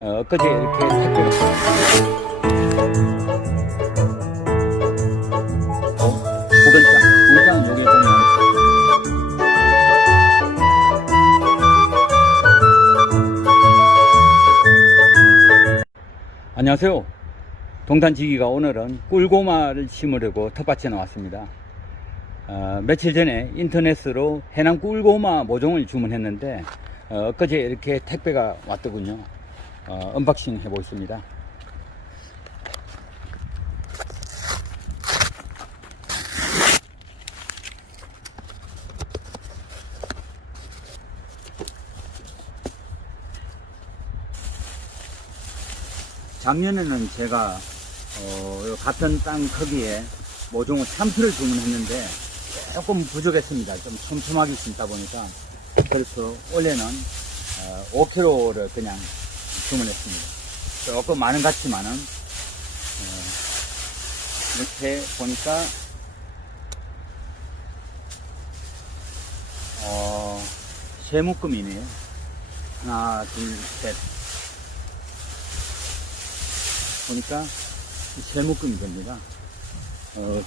엊그제 이렇게 택배가 구근장 여기 보면 안녕하세요. 동탄지기가 오늘은 꿀고마를 심으려고 텃밭에 나왔습니다. 며칠 전에 인터넷으로 해남 꿀고마 모종을 주문했는데 엊그제 이렇게 택배가 왔더군요. 언박싱 해보겠습니다. 작년에는 제가 같은 땅 크기에 모종을 3kg를 주문했는데 조금 부족했습니다. 좀 촘촘하게 심다 보니까. 그래서 올해는 5kg를 그냥 주문했습니다. 조금 많은 것 같지만은 이렇게 보니까 세 묶음이네요. 하나, 둘, 셋. 보니까 세 묶음이 됩니다.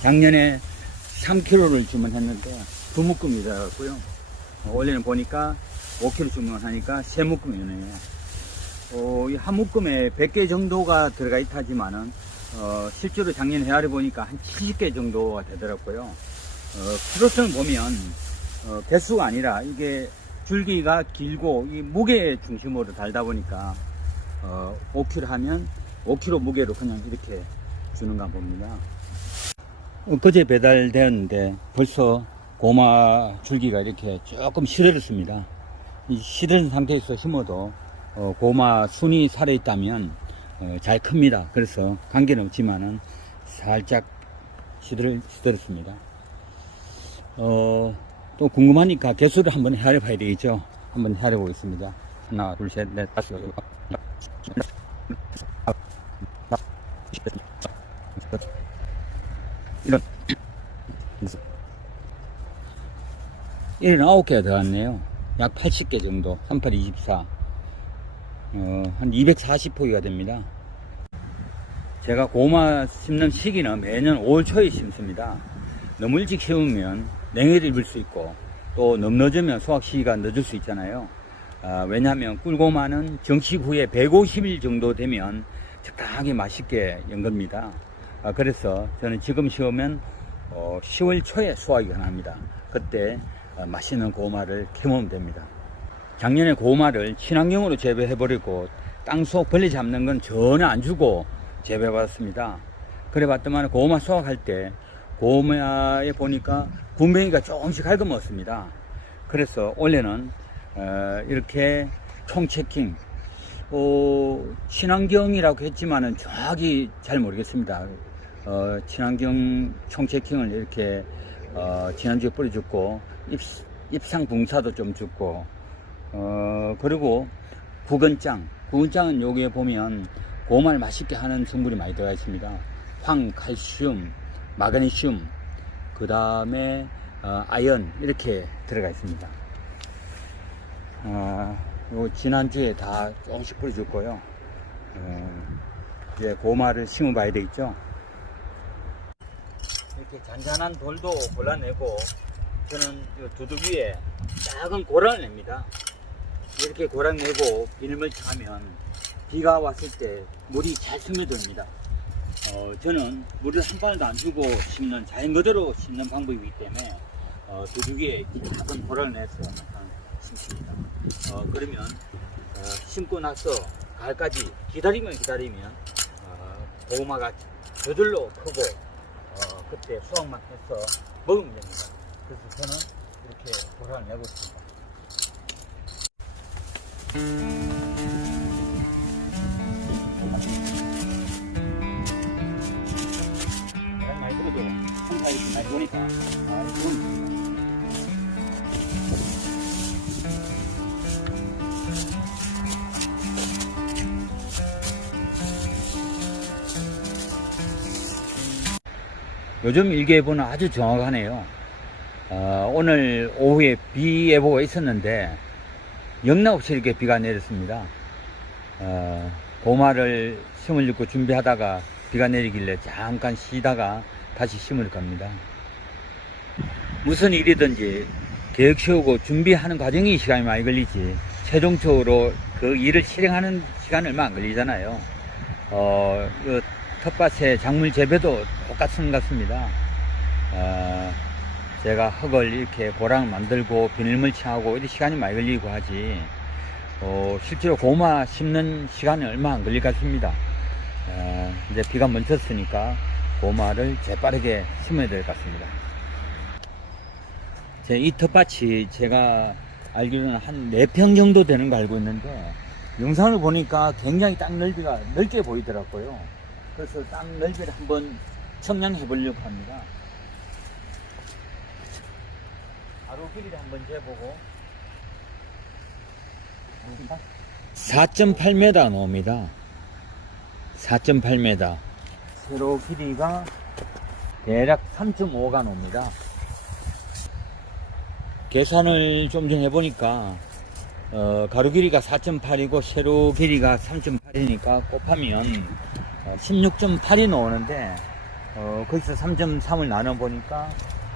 작년에 3kg를 주문했는데 두 묶음이 들어갔고요. 올해는 보니까 5kg 주문하니까 세 묶음이네요. 이 한 묶음에 100개 정도가 들어가 있다지만은 실제로 작년 헤아려 보니까 한 70개 정도가 되더라고요. 키로수를 보면 개수가 아니라 이게 줄기가 길고 이 무게 중심으로 달다 보니까 5kg 하면 5kg 무게로 그냥 이렇게 주는가 봅니다. 엊그제 배달되었는데 벌써 고마 줄기가 이렇게 조금 시들었습니다. 이 시든 상태에서 심어도 고마 순이 살아있다면 잘 큽니다. 그래서 관계는 없지만은 살짝 시들었습니다. 또 궁금하니까 개수를 한번 헤아려 봐야 되겠죠. 한번 헤아려 보겠습니다. 하나, 둘, 셋, 넷, 다섯, 이런 79개가 들어갔네요. 약 80개 정도. 38, 24. 한 240포기가 됩니다. 제가 고마 심는 시기는 매년 5월 초에 심습니다. 너무 일찍 심으면 냉해를 입을 수 있고 또 너무 늦으면 수확 시기가 늦을 수 있잖아요. 왜냐하면 꿀고마는 정식 후에 150일 정도 되면 적당하게 맛있게 연 겁니다. 그래서 저는 지금 심으면 10월 초에 수확이 가능합니다. 그때 맛있는 고마를 캐먹으면 됩니다. 작년에 고마를 친환경으로 재배해버리고 땅속 벌레 잡는 건 전혀 안 주고 재배해봤습니다. 그래 봤더만 고마 수확할 때 고마에 보니까 군뱅이가 조금씩 갉아먹었습니다. 그래서 올해는 이렇게 총체킹, 친환경이라고 했지만은 정확히 잘 모르겠습니다. 친환경 총체킹을 이렇게 지난주에 뿌려줬고 잎상 붕사도 좀 줬고 그리고 구근장은 여기에 보면 고마를 맛있게 하는 성분이 많이 들어가 있습니다. 황, 칼슘, 마그네슘, 그 다음에 아연 이렇게 들어가 있습니다. 지난주에 다 조금씩 뿌려줬고요. 이제 고마를 심어 봐야 되겠죠. 이렇게 잔잔한 돌도 골라내고 저는 두둑 위에 작은 고랑을 냅니다. 이렇게 고랑 내고 비닐멀칭하면 비가 왔을 때 물이 잘 스며듭니다. 저는 물을 한 방울도 안 주고 심는 자연 그대로 심는 방법이기 때문에 두둑 위에 작은 고랑을 내서 심습니다. 그러면 심고 나서 가을까지 기다리면 고구마가 저절로 크고 그때 수확만 해서 먹으면 됩니다. 그래서 저는 이렇게 고랑을 내고 있습니다. 많이 들어도 항상 이렇게 많이 보니까 좋은 요즘 일기예보는 아주 정확하네요. 오늘 오후에 비 예보가 있었는데 영락없이 이렇게 비가 내렸습니다. 고마를 심으려고 준비하다가 비가 내리길래 잠깐 쉬다가 다시 심을 겁니다. 무슨 일이든지 계획 세우고 준비하는 과정이 시간이 많이 걸리지 최종적으로 그 일을 실행하는 시간은 얼마 안 걸리잖아요. 그 텃밭의 작물 재배도 똑같은 것 같습니다. 제가 흙을 이렇게 고랑 만들고 비닐물치하고 이렇게 시간이 많이 걸리고 하지 실제로 고마 심는 시간이 얼마 안 걸릴 것 같습니다. 이제 비가 멈췄으니까 고마를 재빠르게 심어야 될 것 같습니다. 이 텃밭이 제가 알기로는 한 4평 정도 되는 거 알고 있는데 영상을 보니까 굉장히 땅 넓이가 넓게 보이더라고요. 그래서 땅 넓이를 한번 청량해 보려고 합니다. 가로 길이를 한번 재보고 4.8m 나옵니다. 4.8m. 세로 길이가 대략 3.5가 나옵니다. 계산을 좀 전에 해보니까 가로 길이가 4.8이고 세로 길이가 3.8이니까 곱하면 16.8이 나오는데 거기서 3.3을 나눠보니까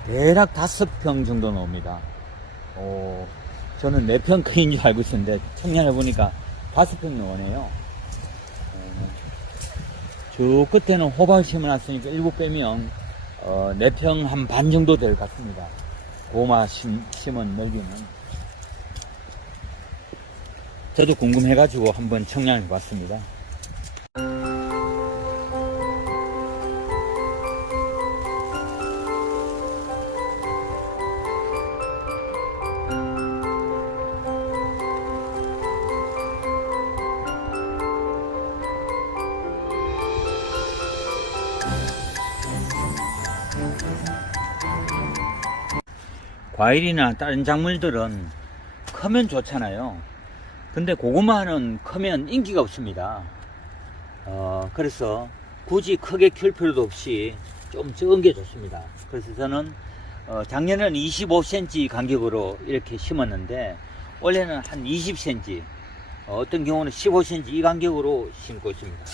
대략 5평 정도 나옵니다. 저는 4평 크기인 줄 알고 있었는데 청량해보니까 5평 나오네요. 저 끝에는 호박을 심어놨으니까 7 빼면 4평 한 반 정도 될 것 같습니다. 고마 심은 넓이는. 저도 궁금해가지고 한번 청량해 봤습니다. 과일이나 다른 작물들은 크면 좋잖아요. 근데 고구마는 크면 인기가 없습니다. 그래서 굳이 크게 키울 필요도 없이 좀 적은 게 좋습니다. 그래서 저는 작년에는 25cm 간격으로 이렇게 심었는데 올해는 한 20cm, 어떤 경우는 15cm 이 간격으로 심고 있습니다.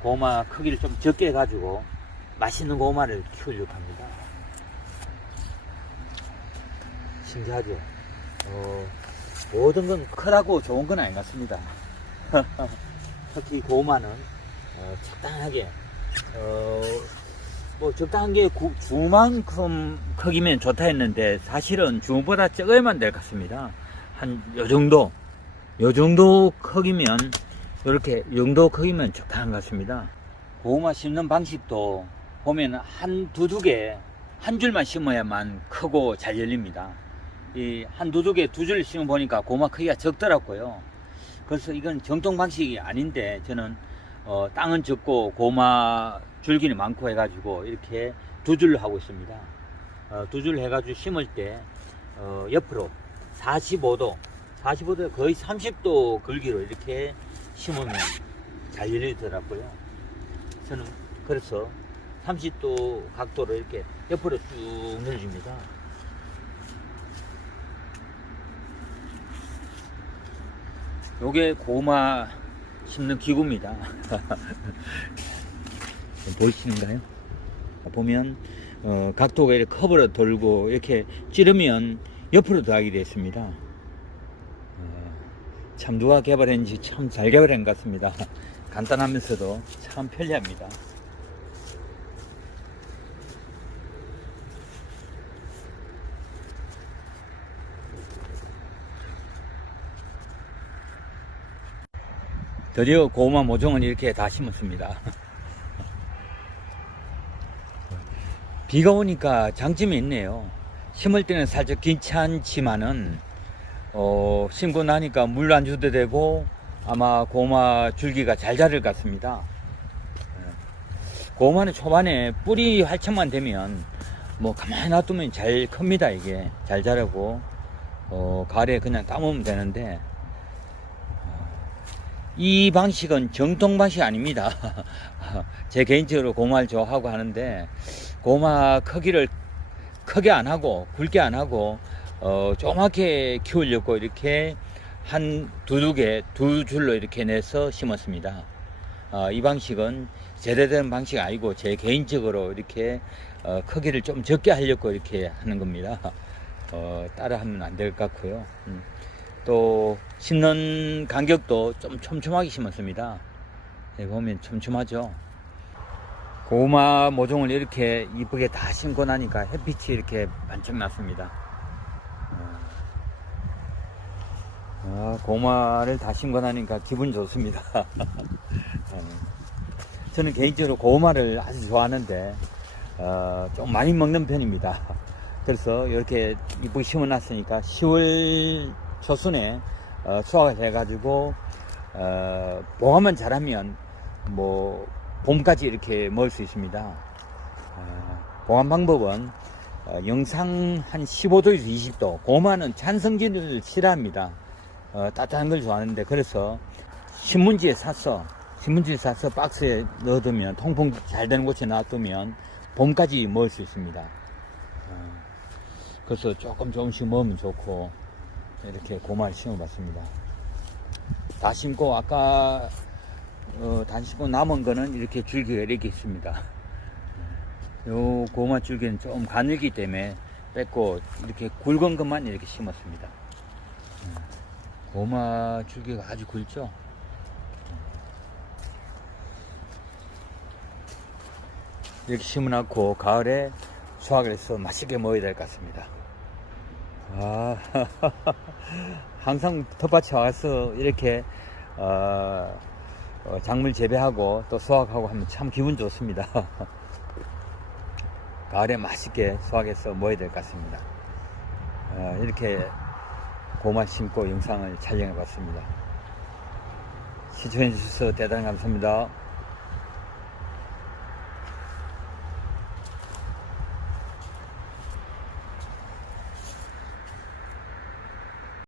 고구마 크기를 좀 적게 해가지고 맛있는 고구마를 키우려고 합니다. 신기하죠? 모든 건 크다고 좋은 건 아닌 것 같습니다. 특히 고구마는 적당하게 뭐 적당한 게 주만큼 크기면 좋다 했는데 사실은 주보다 적어야만 될 것 같습니다. 한 요정도 크기면 이렇게 정도 크기면 적당한 것 같습니다. 고구마 심는 방식도 보면 두 개 한 줄만 심어야만 크고 잘 열립니다. 이 두 개 두 줄 심어 보니까 고구마 크기가 적더라고요. 그래서 이건 정통 방식이 아닌데 저는 땅은 적고 고구마 줄기는 많고 해가지고 이렇게 두 줄 하고 있습니다. 두 줄 해가지고 심을 때 옆으로 45도 거의 30도 걸기로 이렇게 심으면 잘 열리더라고요. 저는 그래서 30도 각도로 이렇게 옆으로 쭉 늘어줍니다. 요게 고구마 심는 기구입니다. 보이시는가요? 보면 각도가 이렇게 커브로 돌고 이렇게 찌르면 옆으로 더하게 되어 있습니다. 참 누가 개발했는지 참 잘 개발한 것 같습니다. 간단하면서도 참 편리합니다. 드디어 고구마 모종은 이렇게 다 심었습니다. 비가 오니까 장점이 있네요. 심을 때는 살짝 귀찮지만은 심고 나니까 물 안 줘도 되고 아마 고구마 줄기가 잘 자랄 것 같습니다. 고구마는 초반에 뿌리 활착만 되면 뭐 가만히 놔두면 잘 큽니다. 이게 잘 자라고 가을에 그냥 까먹으면 되는데 이 방식은 정통 방식 아닙니다. 제 개인적으로 고구마를 좋아하고 하는데 고구마 크기를 크게 안 하고 굵게 안 하고 조그맣게 키우려고 이렇게 한 두두 개, 두 줄로 이렇게 내서 심었습니다. 이 방식은 제대된 방식이 아니고 제 개인적으로 이렇게 크기를 좀 적게 하려고 이렇게 하는 겁니다. 따라하면 안 될 것 같고요. 또 심는 간격도 좀 촘촘하게 심었습니다. 여기 보면 촘촘하죠. 고구마 모종을 이렇게 이쁘게 다 심고 나니까 햇빛이 이렇게 반짝 났습니다. 고구마를 다 심고 나니까 기분이 좋습니다. 저는 개인적으로 고구마를 아주 좋아하는데 좀 많이 먹는 편입니다. 그래서 이렇게 이쁘게 심어 놨으니까 10월 초순에 수확을 해가지고 보관만 잘하면 뭐 봄까지 이렇게 먹을 수 있습니다. 보관 방법은 영상 한 15도에서 20도. 고구마는 찬성기를 싫어합니다. 따뜻한 걸 좋아하는데, 그래서 신문지에 싸서 박스에 넣어두면, 통풍 잘 되는 곳에 놔두면 봄까지 먹을 수 있습니다. 그래서 조금씩 먹으면 좋고, 이렇게 고구마를 심어봤습니다. 다 심고, 아까 다 심고 남은 거는 이렇게 줄기가 이렇게 있습니다. 요 고구마 줄기는 좀 가늘기 때문에 뺐고, 이렇게 굵은 것만 이렇게 심었습니다. 고구마 줄기가 아주 굵죠. 이렇게 심어놓고 가을에 수확을 해서 맛있게 먹어야 될 것 같습니다. 항상 텃밭에 와서 이렇게 작물 재배하고 또 수확하고 하면 참 기분 좋습니다. 가을에 맛있게 수확해서 먹어야 될 것 같습니다. 이렇게 고구마 심고 영상을 촬영해 봤습니다. 시청해 주셔서 대단히 감사합니다.